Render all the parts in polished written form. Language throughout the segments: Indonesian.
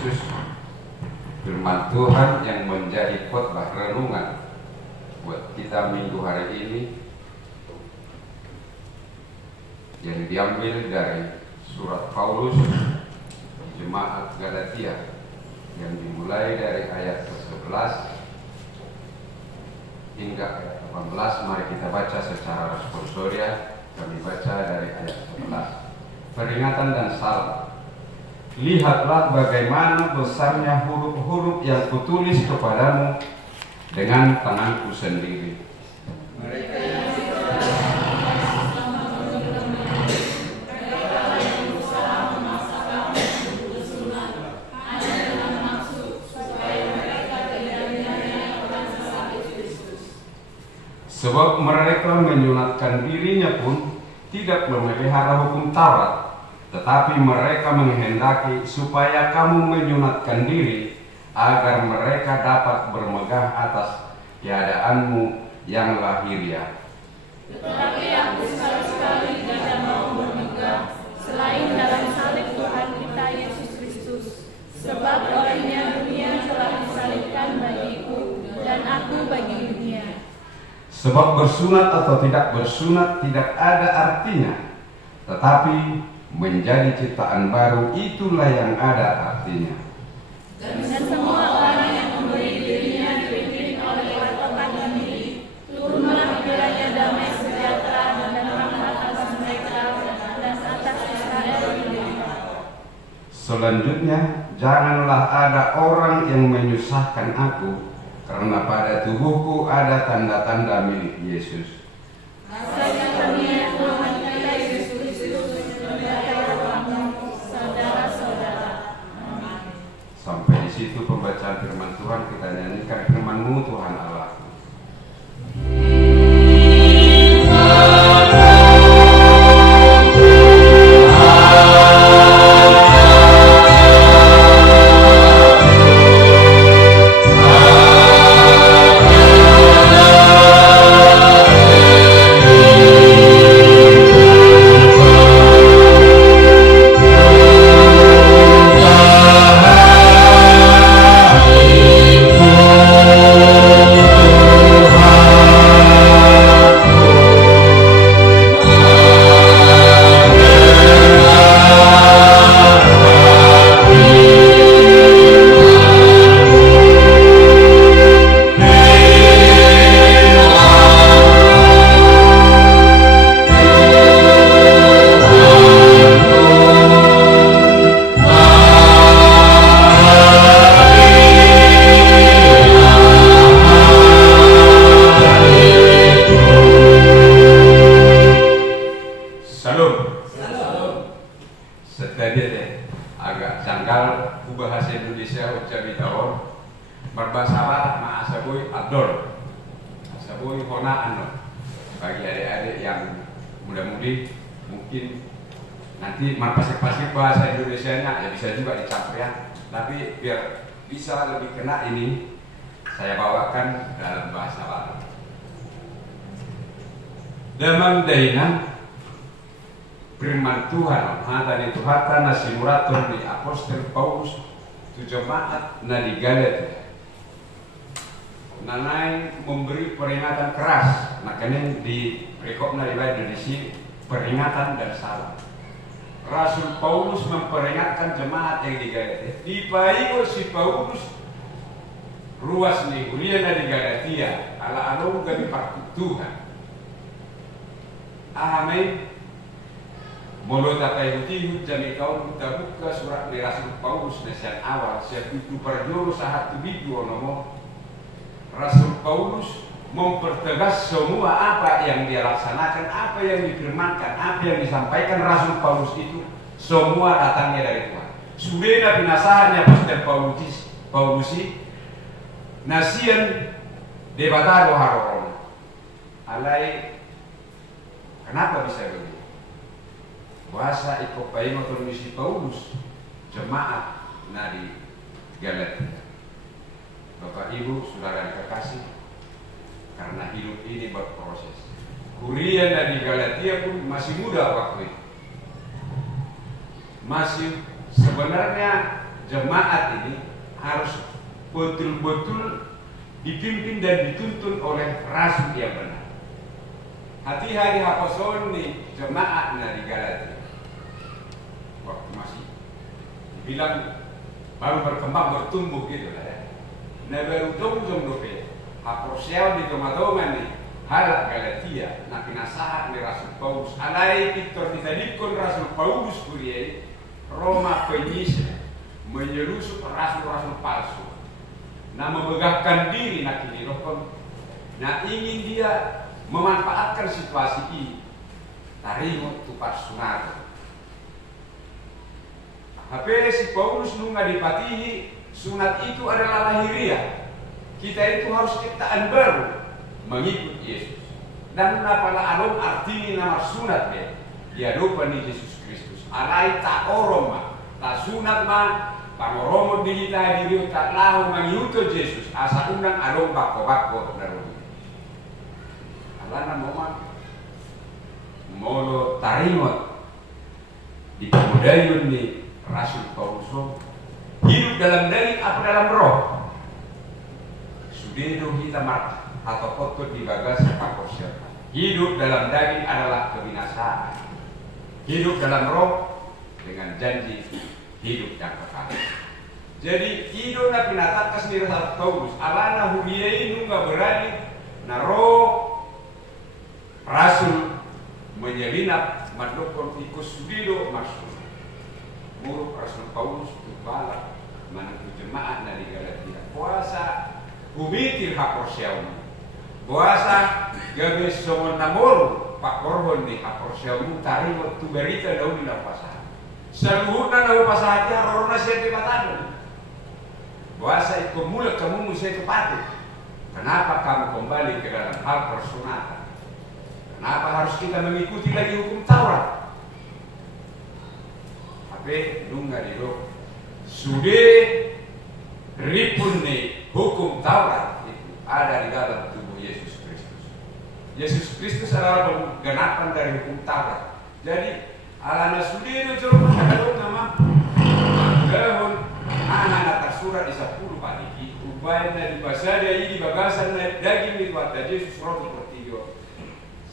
Yesus, firman Tuhan yang menjadi khotbah renungan buat kita minggu hari ini yang diambil dari surat Paulus Jemaat Galatia yang dimulai dari ayat ke-11 hingga ayat 18. Mari kita baca secara responsoria. Kami baca dari ayat 11. Peringatan dan salam. Lihatlah bagaimana besarnya huruf-huruf yang kutulis kepadamu dengan tanganku sendiri. Mereka sebab mereka menyunatkan dirinya pun tidak memelihara hukum Taurat, tetapi mereka menghendaki supaya kamu menyunatkan diri agar mereka dapat bermegah atas keadaanmu yang lahiriah. Tetapi aku sekali-sekali tidak mau bermegah selain dalam salib Tuhan kita Yesus Kristus, sebab olehnya dunia telah disalibkan bagiku dan aku bagi dunia. Sebab bersunat atau tidak bersunat tidak ada artinya, tetapi menjadi ciptaan baru itulah yang ada artinya. Dan semua orang yang memberi dirinya dipimpin oleh patokan ini, turunlah kiranya damai sejahtera dan rahmat atas mereka dan atas Israel ini. Selanjutnya, janganlah ada orang yang menyusahkan aku, karena pada tubuhku ada tanda-tanda milik Yesus. Kasih karunia Tuhan kita Yesus Kristus menyertai rohmu, saudara-saudara. Amin. Sampai di situ pembacaan firman Tuhan. Kita nyanyikan firman-Mu Tuhan Allah. Bagi adik-adik yang muda-mudi mungkin nanti pasif-pasif bahasa Indonesianya ya bisa juga dicampur ya. Tapi biar bisa lebih kena ini, saya bawakan dalam bahasa Arab. Dalam dainan firman Tuhan hatani Tuhan nasimuratur di Apostol Paulus tu jemaat na di Galatia. Nanai memberi peringatan keras, makanya di rekopna di sini peringatan dan salam. Rasul Paulus memperingatkan jemaat yang di Galatia. Dipaingo si Paulus ruas nih kuliah di Galatia, ala alung kami pakut Tuhan. Amin. Molo tapai hutihut jami kaum kita buka surat dari Rasul Paulus nasihat awal. Siap itu perjuru sahat tu bidu onomo. Rasul Paulus mempertegas semua apa yang dia laksanakan, apa yang difirmankan, apa yang disampaikan Rasul Paulus itu semua datangnya dari Tuhan. Sudah binasahannya Pastor Paulusi nasian debatado haroron. Alai, kenapa bisa begitu? Bahasa ikopai motor misi Paulus jemaat nadi Galatia. Bapak Ibu, saudara kekasih, karena hidup ini berproses. Kuliah dari Galatia pun masih muda waktu itu. Masih sebenarnya jemaat ini harus betul-betul dipimpin dan dituntun oleh rasul yang benar. Hati-hati apostol nih jemaatnya di Galatia. Waktu masih dibilang baru berkembang bertumbuh gitu lah ya. Nah baru tumbuh dope. Apostol di teman-teman nih halak Galatia. Nah pinasahat nih Rasul Paulus. Alai Victor ditadikon Rasul Paulus kuliah Roma penyisir menyelusup rasul-rasul palsu. Nah memegahkan diri nak kini rokon. Nah ingin dia memanfaatkan situasi ini. Tarimo tupat sunat. HP si Paulus nunggah dipatihi sunat itu adalah lahiriah. Kita itu harus ciptaan baru mengikut Yesus. Dan apalah alom artinya nama sunat deh. Dia lupa nih Yesus Kristus. Alai tak oroma, tak sunat mah. Pangoromo dilita diri tak lahu mengikuti Yesus. Asa undang alom bako-bako daruni. Alana moman molo tarimot di pemudayun ni Rasul Paulus hidup dalam daging apa dalam roh. Sudedo kita mat atau kotor di bagasi pakosir. Hidup dalam daging adalah kebinasaan. Hidup dalam roh dengan janji hidup yang kekal. Jadi hidup na pinataka sendiri Rasul Paulus. Alana hubiyai nunggah berani naro Rasul menyelinap mandokon ikus sudido masuk. Muruk Rasul Paulus tubala menuju jemaat dari Galatia. Puasa hubitir hakorsiaun. Puasa gabe somon namor pak korban di hakorsiaun tari waktu berita daun di puasa. Seluruhnya daun puasa hati harorona siapa batang. Puasa itu mulut kamu mesti itu pati. Kenapa kamu kembali ke dalam hal persunatan? Kenapa harus kita mengikuti lagi hukum Taurat? Tapi nunggah di lo sudah ripun nih hukum Taurat itu ada di dalam tubuh Yesus Kristus. Yesus Kristus adalah penggenapan dari hukum Taurat. Jadi alana sudah itu coba kalau nama gahun anak tersurat di 10 pagi ubayan dari bahasa dia ini bagasan daging itu ada Yesus roti pertigo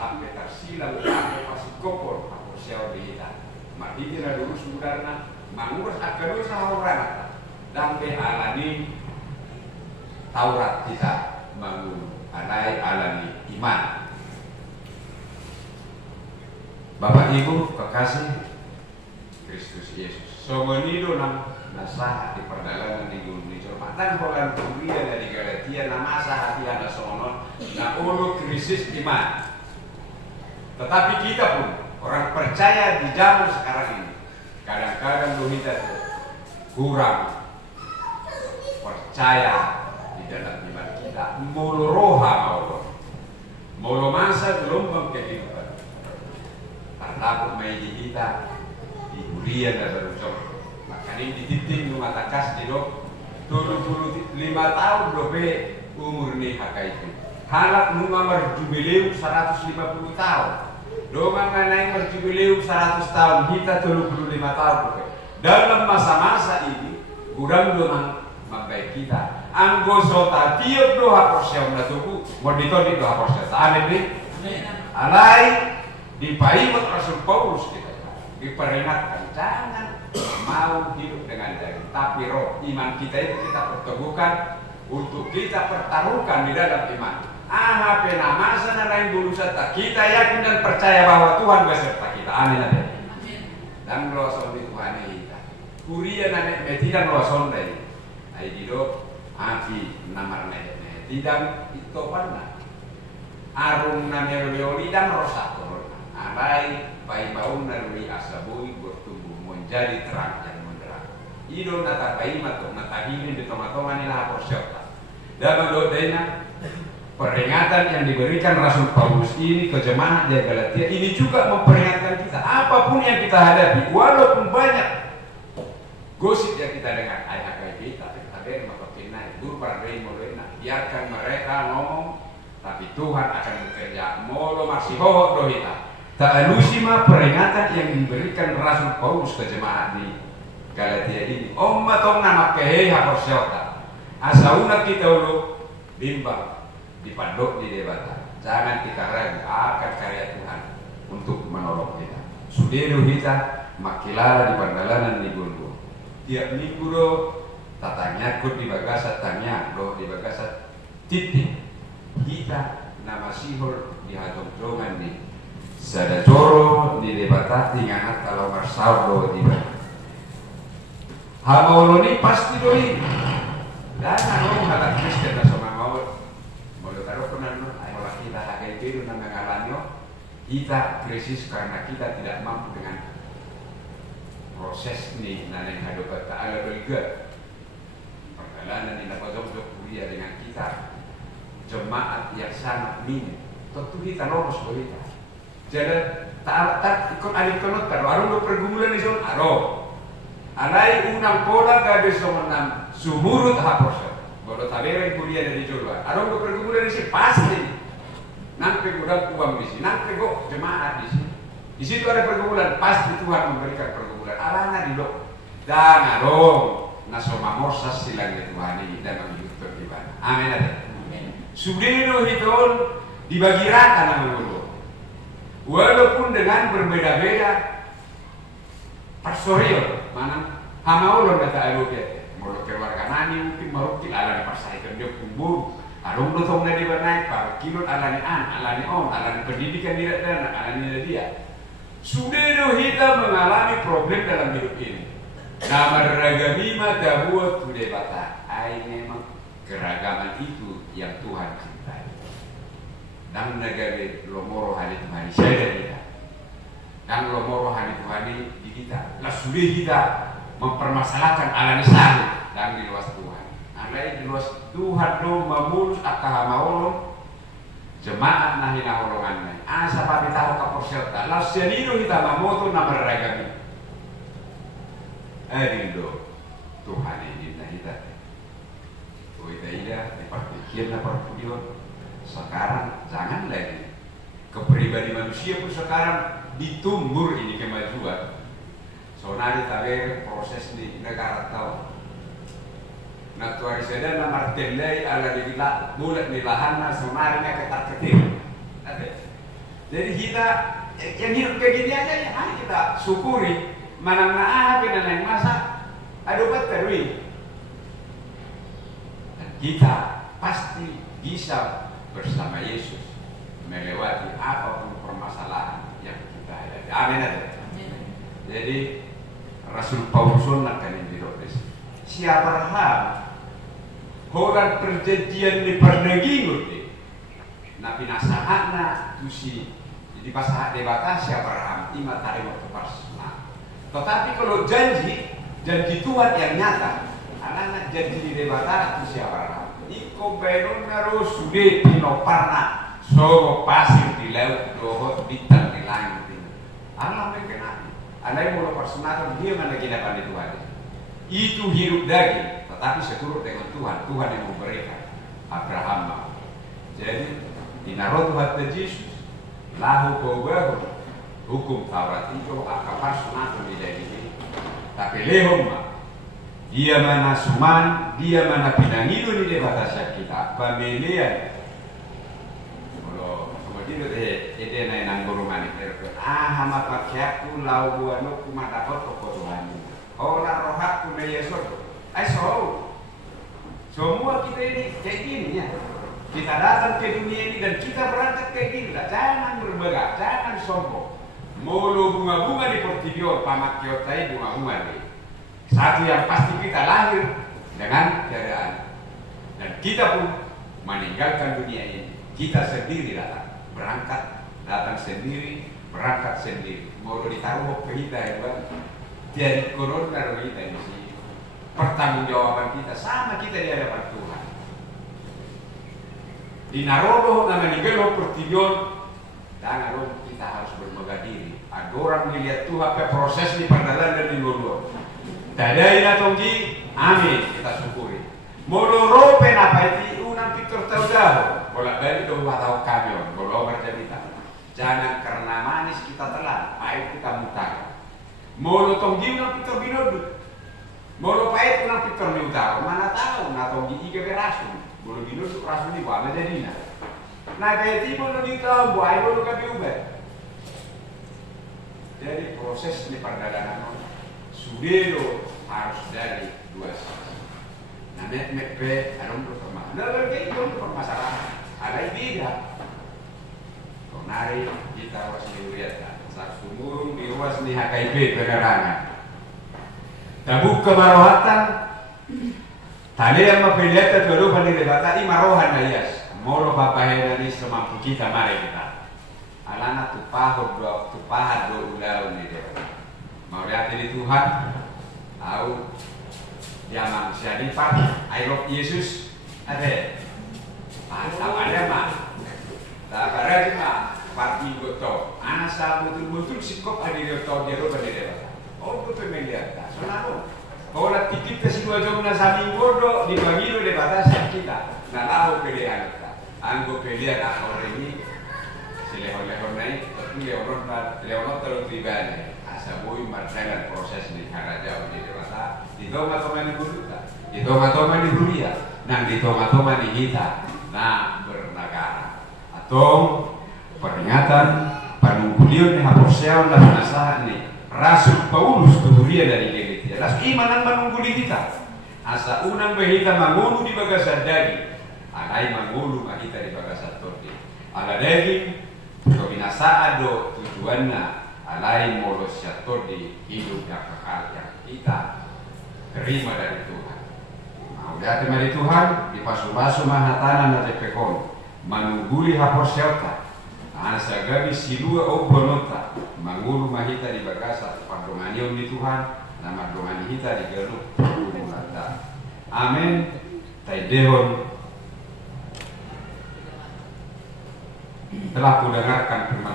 sampai tersilang sampai pasti kopor aku siapa kita. Madinah dulu sebenarnya mangurus akadus sahurana dampe alani Taurat kita bangun alai alani iman. Bapak Ibu kekasih Kristus Yesus. Somonido nam nasah di perdagangan di gunung cermatan bukan kuliah dari Galatia nama hati ada sonon na ulu krisis iman. Tetapi kita pun orang percaya di zaman sekarang ini kadang-kadang kita kurang percaya di dalam iman kita. Mulu roha Allah, mulu masa gelombang kehidupan. Terlalu meji kita di durian dan berucap. Makanya di titik rumah takas di dok 25 tahun dobe umur nih haka itu. Halak nunga berjubileum 150 tahun. Doma naik berjubileum 100 tahun, kita 35 tahun. Dalam masa-masa ini, kurang doang mabai kita. Anggota tiap doa persiapan datuku, monitor di doa persiapan. Aneh nih, alai dipaimut Rasul Paulus kita. Diperingatkan, jangan mau hidup dengan daging, tapi roh iman kita itu kita pertemukan untuk kita pertaruhkan di dalam iman. Aha penama sana lain bulu serta kita yakin dan percaya bahwa Tuhan beserta kita. Amin amin. Dan loson di Tuhan kita. Kuria nane tidak loson dari. Ayo dido api namar nene. Tidak itu mana. Arum nane leoli dan rosa corona. Alai pai baun nalui asabui bertumbuh menjadi terang yang menerang. Ido nata paima to nata hini di toma-toma nila porsyota. Dalam doanya peringatan yang diberikan Rasul Paulus ini ke jemaat di Galatia ini juga memperingatkan kita apapun yang kita hadapi walaupun banyak gosip yang kita dengar ayah kita ada yang makin naik durbar molena biarkan mereka ngomong tapi Tuhan akan bekerja molo masih hoho dohita tak alusima peringatan yang diberikan Rasul Paulus ke jemaat di Galatia ini omma tong nama kehe haporsyota asauna kita ulu bimbang dipandok di debata. Jangan kita ragu akan karya Tuhan untuk menolong kita. Sudiru kita makilala di pandalanan di gunung. Tiap minggu do tatanya kut di bagasat tanya do di bagasat titik kita nama sihor di hadong-dongan di sadajoro di debata tinganat kalau marsal do di bawah. Hamauloni pasti doi. Dan ano halat Kristen na sama mau taruh penan ayo kita hagai biru na mengalanyo kita krisis karena kita tidak mampu dengan proses ni naneng hadobat ta'ala berliga perjalanan di napagam kuliah dengan kita jemaat yang sangat minim tentu kita lolos kita jadi tak ikut adik kenot kalau arung pergumulan di zon aro alai unang pola gabe somenam sumurut haposa kalau tabera kuliah dari Jawa arung pergumulan di sini pasti nampe gudang uang di sini nampe go jemaat di sini. Di situ ada pergumulan, pasti Tuhan memberikan pergumulan. Alana di dok dan arong nasomamorsas silang di Tuhan ini dan menghidupkan ibadah. Amin ada. Sudino hitol dibagi rata nama dulu. Walaupun dengan berbeda-beda personil, mana hamaulon kata aluknya. Mau keluarga nani mungkin marukil alani persaikan dia kumbur. Arong dotong na di banai par kilot alani alani alani pendidikan tidak dan alani dia. Sudah kita mengalami problem dalam hidup ini. Nama ragamima dahuat sudah bata. Ai memang keragaman itu yang Tuhan cintai. Dan negara lomoro hari Tuhan saya kita. Dan lomoro hari Tuhan di kita. Lah sudah kita mempermasalahkan alani salib dan di luas Tuhan. Alai di luas Tuhan do memulus akahamaulun. Jemaat nahina holongan asa papi tahu kaporselta las senido kita mamoto nama ragami adindo Tuhan ini nahita kita ida dipikir na perpudion sekarang jangan lagi kepribadi manusia pun sekarang ditumbur ini kemajuan sonari tabe proses di negara tahu natuari seda na martellai ala dibila bulat ni lahana semarnya ketat ketir. Jadi kita yang hidup kayak gini aja ya kita syukuri manang na na yang masa aduh baterui. Kita pasti bisa bersama Yesus melewati apapun permasalahan yang kita hadapi. Amin aja. Jadi Rasul Paulus kan yang dirotes. Si Abraham orang perjanjian di pernegingut deh. Nabi nasahana tusi jadi pasah debatasi Abraham ima tarimo keparsna. Tetapi kalau janji Tuhan yang nyata, anak-anak janji di debata tusi Abraham. Iko benon naro sude tino parna sogo pasir di laut dohot bintang di langit. Allah mengenai. Anda yang mau persunatan dia mana kita pandai Tuhan. Itu hidup daging. Tapi seturut dengan Tuhan yang memberikan Abraham. Jadi dinaruh Tuhan Yesus lahu bawahu hukum Taurat itu akapar sunatun di daging. Tapi lehom dia mana suman, dia mana pinangido di batasnya kita. Pemilihan. Kalau kemudian itu naik nangguru manik terus. Hama pakyaku lau buano kumadapot kekotuhan. Olah rohatku na Yesus. Semua kita ini kayak gini ya. Kita datang ke dunia ini dan kita berangkat kayak gini. Jangan berbangga, jangan sombong. Mulu bunga-bunga di Portibio, pamak kiotai bunga-bunga nih. Satu yang pasti kita lahir dengan keadaan. Dan kita pun meninggalkan dunia ini. Kita sendiri datang sendiri, berangkat sendiri. Mau ditaruh ke kita ya Tuhan. Jadi koron taruh kita di sini. Pertanggungjawaban kita sama kita di hadapan Tuhan. Di Narodo na meninggal pertiyon dan kita harus bermegah diri. Ada orang melihat Tuhan ke proses di perdalan dan di luar. Tadai na tonggi, amin kita syukuri. Moloro penapa itu unang pikir tahu dah. Bolak-balik dong tahu kamion, bolak berjabita. Jangan karena manis kita telan, ayo kita mutar. Molo tonggi unang pikir binodut. Molo pahit kunang pitor ni utara, mana tahu nato gigi ke rasun. Bolo binusuk rasun ni buah jadinya. Nah pahit molo di tahu buah bolo kabe ubah. Jadi proses ini perdagangan sudelo harus dari dua sisi. Nah net pe ada permasalahan. Nah berarti itu permasalahan. Ada tidak? Konari kita harus melihat. Satu murung di ruas ni HKIP penerangan. Tabuk kemarohatan. Tali yang mempelihara baru pada debata marohan ayas. Molo bapak dari semampu kita mari kita. Alana tupahat do ulau ni dia. Mau lihat ini Tuhan, tahu dia manusia di part. I love Yesus ada. Tak ada mah. Tak ada mah. Parti goto. Asa betul-betul sikap hadir goto dia pada dia. Oh betul melihat. Soalnya kalau titip ke situ aja mana samping bodoh dibagi lo debatasi kita. Nah tahu pilihan kita. Anggo pilihan orang ini. Lehon-lehon naik, tapi lehon terlalu pribadi. Asa boy marcalan proses ni haraja di dewasa. Di toma-toma ni buruta, di toma-toma ni buria, nang di toma-toma ni kita, nah bernegara. Atau peringatan panungkulion ni haposeon na nasahan ni Rasul Paulus kemudian dari Galatia. Las imanan manungguli kita. Asa unang bahita mangulu di bagasan daging, alay mangulu makita di bagasan todi. Ala daging kebinasaan do tujuannya alai molos jatuh di hidup yang kekal yang kita terima dari Tuhan. Mau lihat dari Tuhan di pasu-pasu mahatana na tepekon manungguli hapos syauta asa gabi silua obonota mangulu mahita di bagasa pandomanion di Tuhan na madomani hita di gelup mulata. Amin. Taidehon telah kudengarkan firman